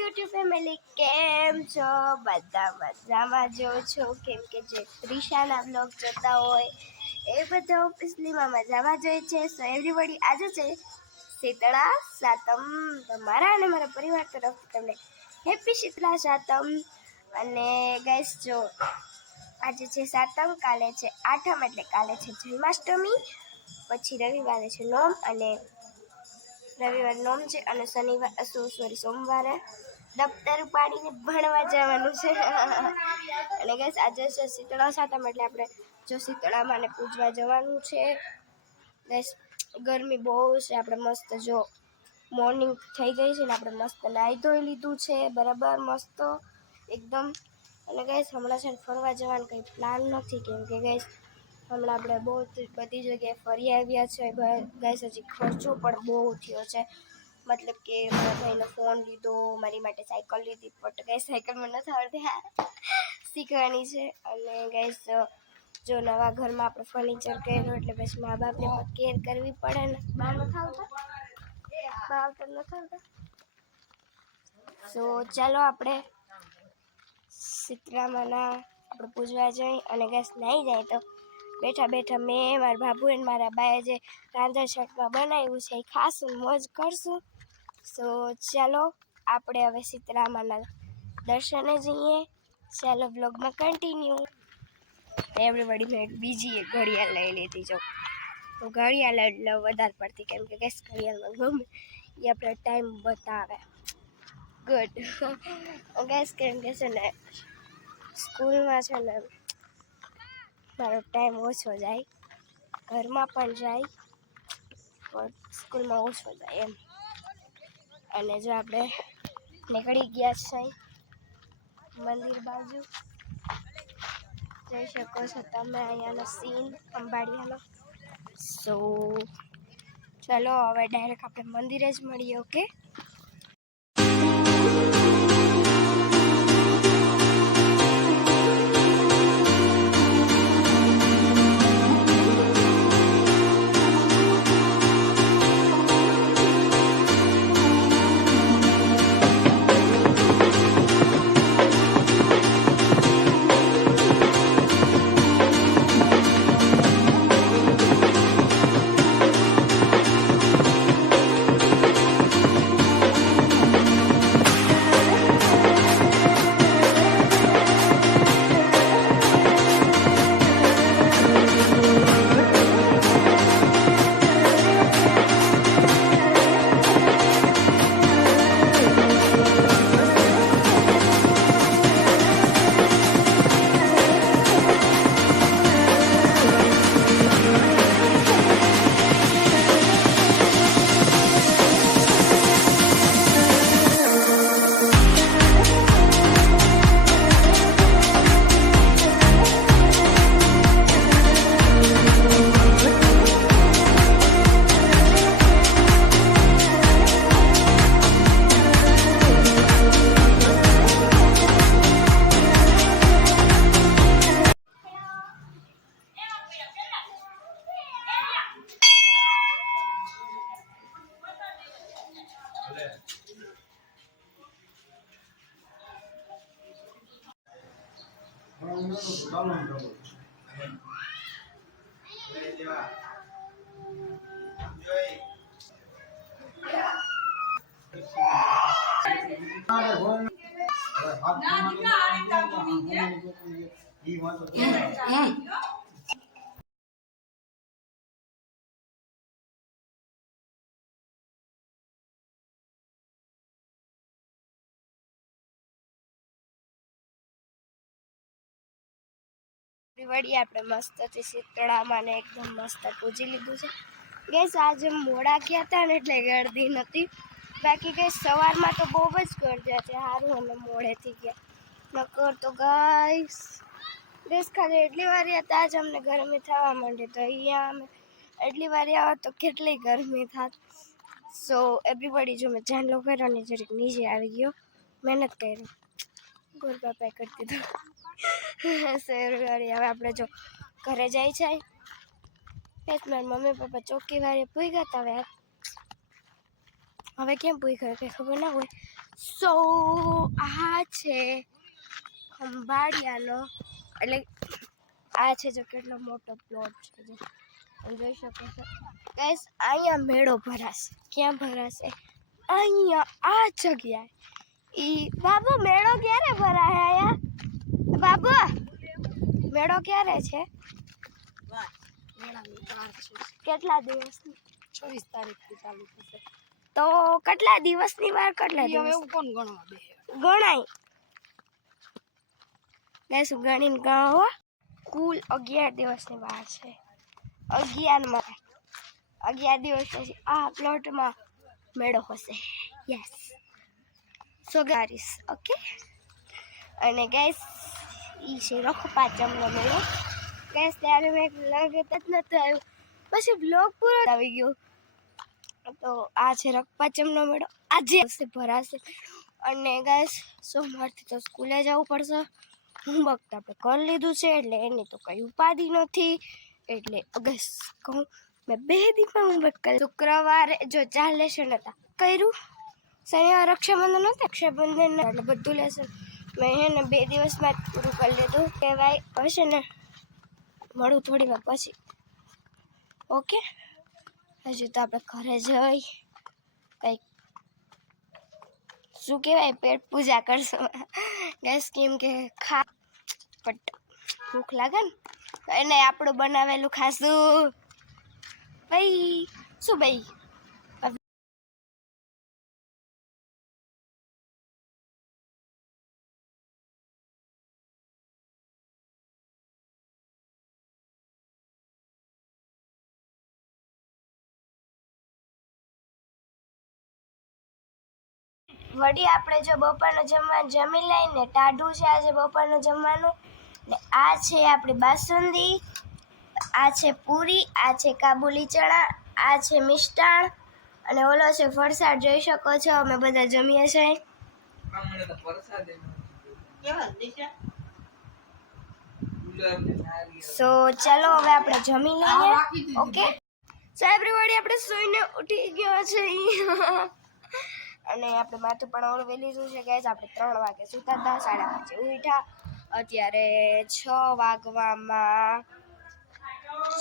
YouTube family કેમ છો? બધા મજામાં જો છો? કેમ કે જે ત્રિશાના બ્લોગ જોતા હોય એ બધા ઓબ્વિયસલીમાં મજામાં જ હોય છે. સો એવરીબડી આજે છે શીતળા સાતમ. તમારા અને મારા પરિવાર તરફથી તમને હેપી શીતળા સાતમ. અને ગાઈસ જો આજે છે સાતમ, કાલે છે આઠમ, એટલે કાલે છે જન્માષ્ટમી, પછી રવિવારે છે નોમ, અને રવિવાર નોમ છે અને શનિવાર સોમવારે દફતર પાડીને ભણવા જવાનું છે. અને ગાઈસ આજે છે શીતળા સાતમ, એટલે આપણે જો શીતળા માને પૂજવા જવાનું છે. ગાઈસ ગરમી બહુ છે, આપણે મસ્ત જો મોર્નિંગ થઈ ગઈ છે ને આપણે મસ્ત નાહી ધોઈ લીધું છે બરાબર મસ્ત એકદમ. અને ગાઈસ હમણાં છે ને ફરવા જવાનું કંઈ પ્લાન નથી, કેમ કે ગાઈસ હમણાં આપણે બહુ બધી જગ્યાએ ફરી આવ્યા છે. ગાઈસ હજી ખર્ચો પણ બહુ થયો છે, મતલબ કે મારા ભાઈનો ફોન લીધો, મારી માટે સાયકલ લીધી, બટ ગાઈસ સાયકલમાં નથી આવડતી, શીખવાની છે. અને ગાઈસ જો નવા ઘરમાં આપણે ફર્નિચર કર્યું એટલે પછી મા બાપને પણ કેર કરવી પડે ને. બહાર નથી આવતા, બહાર તો નથી આવતા. સો ચાલો આપણે શીતળામાના આપણે પૂજવા જઈ. અને ગાઈસ નહીં જાય તો બેઠા બેઠા મેં મારા બાબુ અને મારા બાએ જે રાંધણ શાકમાં બનાવ્યું છે એ ખાશું, મોજ કરશું. સો ચાલો આપણે હવે શીતળામાના દર્શને જઈએ. ચાલો બ્લોગમાં કન્ટિન્યુ. એવરીબડી મેં બીજી એક ઘડિયાળ લઈ લીધી. જો તો ઘડિયાળ એટલે વધારે પડતી, કેમ કે ગેસ ઘડિયાળમાં ગમે એ આપણે ટાઈમ બતાવે. ગુડ ગેસ કેમ કે છે ને સ્કૂલમાં છે ને મારો ટાઈમ ઓછો જાય, ઘરમાં પણ જાય પણ સ્કૂલમાં ઓછો જાય એમ. અને જો આપણે નીકળી ગયા છે મંદિર બાજુ, જોઈ શકો છો તમે અહીંયાનો સીન અંબાડિયાનો. સો ચલો હવે ડાયરેક્ટ આપણે મંદિરે જ મળીએ. ઓકે, વળી આપણે મસ્તથી શીતળામાને એકદમ મસ્ત પૂજી લીધું છે. ગેસ આજે મોડા ગયા હતા ને એટલે ગળદી નથી, બાકી ગઈ સવારમાં તો બહુ જ ગળદી હતી. સારું અમે મોડેથી ગયા, નકર તો ગાઈસ ગેસ ખાલી એટલી વાર હતા જ અમને ગરમી થવા માંડી, તો અહીંયા અમે એટલી વાર આવો તો કેટલી ગરમી થાત. સો એવરીબડી જો મેં જાનલો કર્યો ને જરીક નીચે આવી ગયો, મહેનત કરી ગોરબાપાએ કરી દીધું. હવે આપણે જો ઘરે જાય છે. મારા મમ્મી પપ્પા ચોકી વાળે પૂઈ ગયા હતા. હવે કેમ પૂઈ ગયો કંઈ ખબર ના હોય, સો આ છે ખંભાળિયાનો, એટલે આ છે જો કેટલો મોટો પ્લોટ છે જે તમે જોઈ શકો છો ગાઈસ. અહીંયા મેળો ભરાશે. ક્યાં ભરાશે? અહીંયા આ જગ્યાએ. બાબુ મેળો ક્યારે ભરાય અહીંયા? બાબુ મેળો ક્યારે છે? કેટલા દિવસની? 24 તારીખથી ચાલુ થશે. તો કેટલા દિવસની વાર? કેટલા દિવસ એવું કોણ ગણવા બે ગણાય? ગાઈસ ગણીને ગણો. કુલ 11 દિવસની વાર છે. 11 દિવસ પછી આ પ્લોટમાં મેળો હશે. Yes, so guys, okay. અને ગાઈસ ઈ છે રખપાચમનો મેળો. ગાઈસ ત્યારે મેં વ્લોગ જ નહોતું આવ્યું, પછી વ્લોગ પૂરો આવી ગયો. તો આ છે રખપાચમનો મેળો. આજે ભરાશે. અને ગાઈસ સોમવારથી તો સ્કૂલે જવું પડશે. હોમવર્ક તો આપણે કરી લીધું છે, એટલે એની તો કંઈ ઉપાધિ નથી. એટલે અગસ્ટ કહું મેં 2 દિવસમાં હોમવર્ક કર્યું. શુક્રવારે જો 4 લેસન હતા કર્યું. શનિવાર રક્ષાબંધન હતા, રક્ષાબંધન એટલે બધું લેસન મેં હે ને 2 દિવસમાં જ પૂરું કરી લીધું. કહેવાય હશે ને મળું થોડી વાર પછી, ઓકે. હજુ તો આપણે ઘરે જઈ કંઈક શું કહેવાય પેટ પૂજા કરશું ગેસ, કેમ કે બટ ભૂખ લાગે ને એને આપણું બનાવેલું ખાશું. ભાઈ શું ભાઈ? વળી આપણે જો બપોરનું જમવાનું જમી લઈને ટાઢું છે આજે બપોરનું જમવાનું. ને આ છે આપણી બાસુંદી, આ છે પૂરી, આ છે કાબુલી ચણા, આ છે મિષ્ટાણ અને ઓલો છે ફરસાદ. જોઈ શકો છો અમે બધા જમીએ છીએ. સો ચાલો હવે આપણે જમી લઈએ, ઓકે. સો એવરીબોડી આપણે સૂઈને ઉઠી ગયો છે અને આપણે માથું પણ ઓળવી લીધું છે ગાઈસ. આપણે 3 વાગે સૂતા હતા, 5:30 ઉઠ્યા. અત્યારે 6 વાગવામાં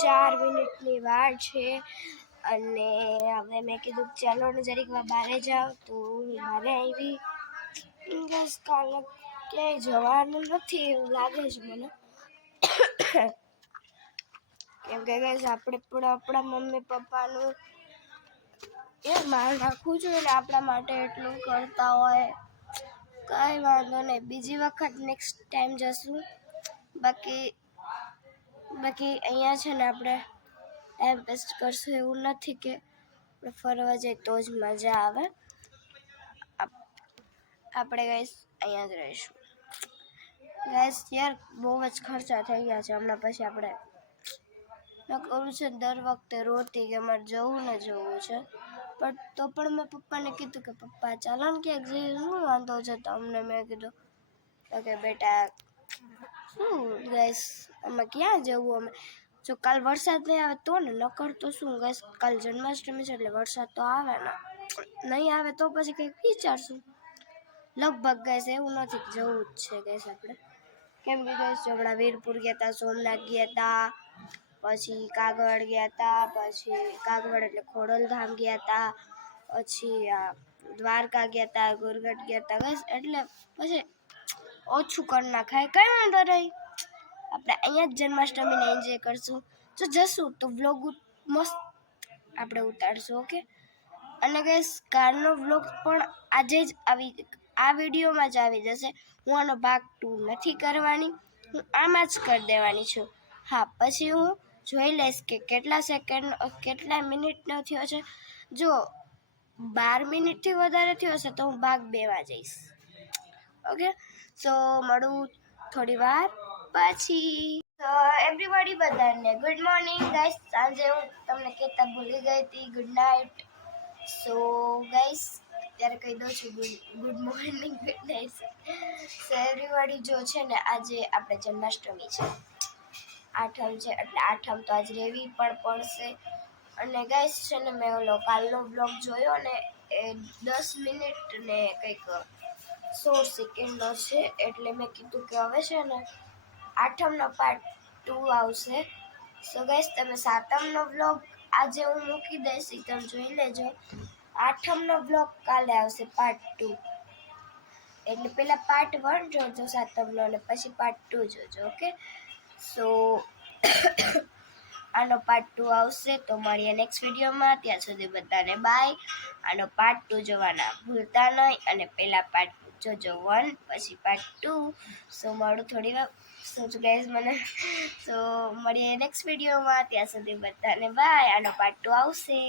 4 મિનિટની વાર છે. અને હવે મેં કીધું ચાલો ને જરીક વાર બહાર જાઉં, તો હું બહાર આવી. બસ કાલે ક્યાંય જવાનું નથી એવું લાગે છે મને, કેમ કે ગાઈસ આપણે પણ આપણા મમ્મી પપ્પાનું માન રાખવું જોઈએ ને, આપણા માટે એટલું કરતા હોય. કાંઈ વાંધો નહીં, બીજી વખત નેક્સ્ટ ટાઈમ જશું. બાકી અહીંયા છે ને આપણે ટાઈમ વેસ્ટ કરશું એવું નથી કે આપણે ફરવા જઈએ તો જ મજા આવે. આપણે ગાઈસ અહીંયા જ રહીશું. ગાઈસ યાર બહુ જ ખર્ચા થઈ ગયા છે હમણાં. પછી આપણે કરું છે દર વખતે રોતી કે અમારે જવું ને જવું છે, પણ તો પણ મેં પપ્પાને કીધું કે પપ્પા ચાલો ને ક્યાંક જઈએ, શું વાંધો છે તમને? મેં કીધું કે બેટા શું ગાઈસ અમે ક્યાં જવું? અમે જો કાલ વરસાદ નહીં આવે તો ને, નકર તો શું ગાઈસ કાલ જન્માષ્ટમી છે એટલે વરસાદ તો આવે ને, નહીં આવે તો પછી કંઈક વિચારશું. લગભગ ગાઈસ એવું નથી જવું જ છે ગાઈસ આપણે, કેમ કે ગાઈસ હમણાં વીરપુર ગયા હતા, સોમનાથ ગયા હતા, પછી કાગવડ ગયા હતા, પછી કાગવડ એટલે ખોડલધામ ગયા હતા, પછી દ્વારકા ગયા હતા, ગુરગઢ ગયા હતા ગાઈસ. એટલે પછી ઓછું કરી નાખાય, કંઈ વાંધો નહીં. આપણે અહીંયા જ જન્માષ્ટમીને એન્જોય કરશું. જો જશું તો વ્લોગ મસ્ત આપણે ઉતારશું, ઓકે. અને ગાઈસ કાલનો વ્લોગ પણ આજે જ આ વિડીયોમાં જ આવી જશે. હું આનો ભાગ 2 નથી કરવાની, હું આમાં જ કરી દેવાની છું. હા, પછી હું જોઈ લઈશ કે કેટલા સેકન્ડ કેટલા મિનિટનો થયો છે. જો 12 મિનિટથી વધારે થયો હશે તો હું ભાગ 2માં જઈશ, ઓકે. સો મળું થોડી વાર પછી. તો એવરીબોડી બધાને ગુડ મોર્નિંગ ગાઈસ. સાંજે હું તમને કહેતા ભૂલી ગઈ હતી ગુડ નાઇટ. સો ગાઈસ અત્યારે કહી દઉં છું ગુડ મોર્નિંગ, ગુડ નાઇટ. સો એવરીબોડી જો છે ને આજે આપણે જન્માષ્ટમી છે, આઠમ છે, એટલે આઠમ તો આજ રહેવી પણ પડશે. અને ગાઈસ છે ને મેં ઓલો કાલનો બ્લોગ જોયો ને એ 10 મિનિટ ને કંઈક 16 સેકન્ડનો છે, એટલે મેં કીધું કે હવે છે ને આઠમનો પાર્ટ 2 આવશે. સો ગાઈસ તમે સાતમનો વ્લોગ આજે હું મૂકી દઈશ, ઈ તમે જોઈ લેજો. આઠમનો વ્લોગ કાલે આવશે પાર્ટ 2, એટલે પહેલાં પાર્ટ 1 જોજો સાતમનો અને પછી પાર્ટ 2 જોજો. ઓકે, સો આનો પાર્ટ 2 આવશે તો મળીએ નેક્સ્ટ વિડીયોમાં. ત્યાં સુધી બધાને બાય. આનો પાર્ટ 2 જોવાના ભૂલતા નહીં અને પહેલા પાર્ટ જોજો 1 પછી પાર્ટ 2. સો મળું થોડી વાર ગાઈઝ મને સો મળીએ નેક્સ્ટ વિડીયોમાં. ત્યાં સુધી બધાને બાય. આનો પાર્ટ 2 આવશે.